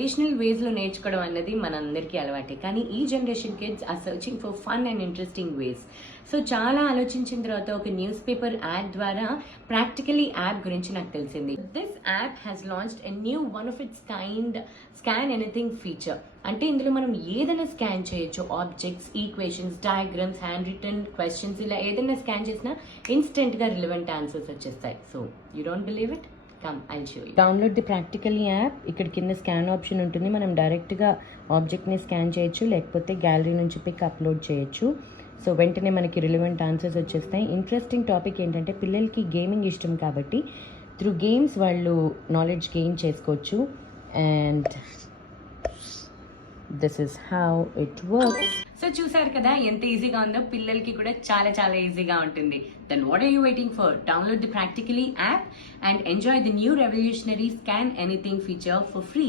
Traditional వేస్లో నేర్చుకోవడం అన్నది మనందరికీ అలవాటే, కానీ ఈ generation kids are searching for fun and interesting ways. So చాలా ఆలోచించిన తర్వాత ఒక న్యూస్ పేపర్ యాడ్ ద్వారా ప్రాక్టికలీ యాప్ గురించి నాకు తెలిసింది. This app has launched a new one of its kind scan anything feature. అంటే ఇందులో మనం ఏదైనా స్కాన్ చేయొచ్చు, objects, equations, diagrams, hand written questions, ఇలా ఏదైనా స్కాన్ చేసినా ఇన్స్టెంట్గా రిలవెంట్ ఆన్సర్స్ వచ్చేస్తాయి. So you don't believe it? Come, I'll show you. Download the Practically app. ఇక్కడ కింద స్కాన్ ఆప్షన్ ఉంటుంది. మనం డైరెక్ట్గా ఆబ్జెక్ట్ని స్కాన్ చేయొచ్చు, లేకపోతే గ్యాలరీ నుంచి పిక్ అప్లోడ్ చేయొచ్చు. సో వెంటనే మనకి రిలవెంట్ ఆన్సర్స్ వచ్చేస్తాయి. ఇంట్రెస్టింగ్ టాపిక్ ఏంటంటే పిల్లలకి గేమింగ్ ఇష్టం కాబట్టి త్రూ గేమ్స్ వాళ్ళు నాలెడ్జ్ గెయిన్ చేసుకోవచ్చు. And this is how it works. So చూసారు కదా ఎంత ఈజీగా ఉందో, పిల్లలకి కూడా చాలా చాలా ఈజీగా ఉంటుంది. Then what are you waiting for? Download the Practically app and enjoy the new revolutionary scan anything feature for free.